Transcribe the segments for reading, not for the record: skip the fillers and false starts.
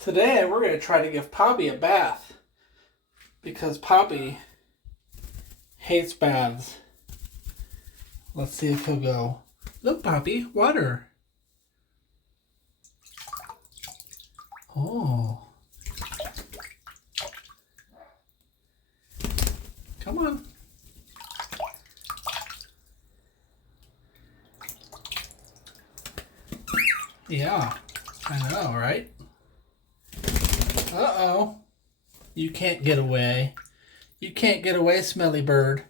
Today we're going to try to give Papi a bath because Papi hates baths. Let's see if he'll go. Look, Papi, water. Oh. Come on. Yeah, I know, right? Uh-oh. You can't get away. You can't get away, smelly bird.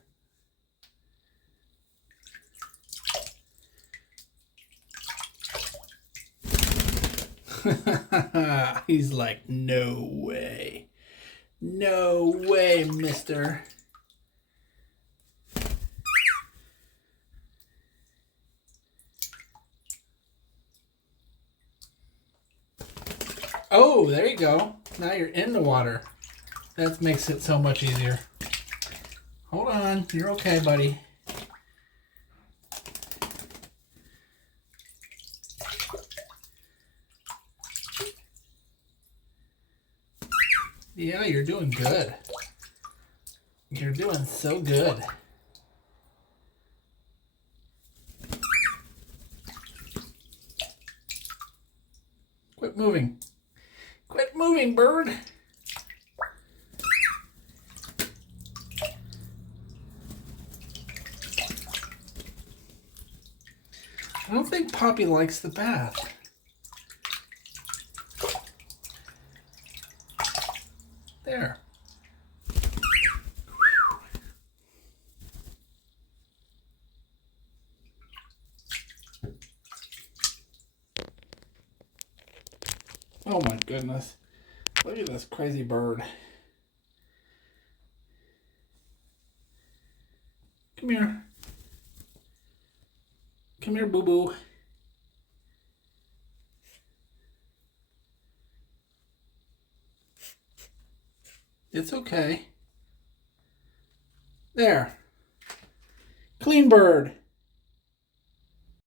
He's like, no way. No way, mister. Oh, there you go. Now you're in the water. That makes it so much easier. Hold on. You're okay, buddy. Yeah, you're doing good. You're doing so good. Quit moving. Quit moving, bird. I don't think Papi likes the bath. There. Oh my goodness. Look at this crazy bird. Come here. Come here, boo-boo. It's okay. There. Clean bird.